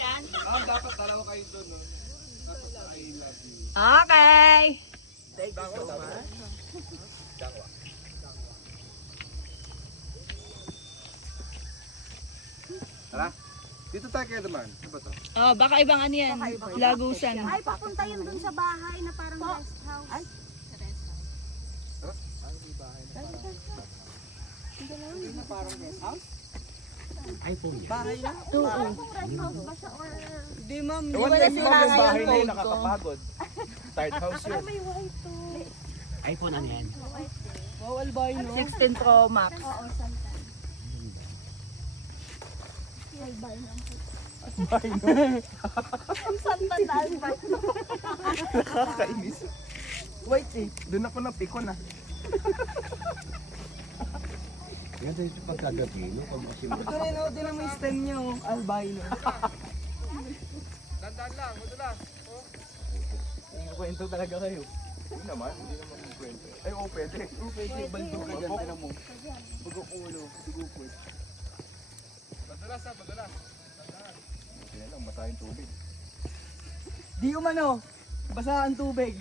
yan. Ma'am, dapat dalawa kayo doon, no? Dapat I love you. Okay. Thank you so much. Dangwa. Tara. Dito tayo kayo naman. Ano ba to? Oh, baka ibang ano yan. Lagusan. Ay, papunta yun dun sa bahay na parang rest house. Ay, Bahay na? parang kung rest house ba siya or... Hindi ma'am. Ewan Wala din si ma'am yung bahay na yun, ko. nakakapagod. Third house yun. May white to. iPhone ano yan? Bawal ba yun? 16 Pro Max. Oo, sometimes. Albay lang po. Ang santa na albay. Nakakainis. Wait eh. Doon ako napikon ah. Yan tayo sa pagkagabi, no? Pag masimula. Ito rin ako din ang may stand nyo. Albino. Dandan lang, ito lang. Kwento talaga kayo. Hindi naman kwento. Ay, oo, pwede. Pwede baldog ka dyan. Alam mo. Pag-ulo. Sigupot. Madalas ha, madalas. Kaya lang, matayang tubig. Di umano. Basa ang tubig.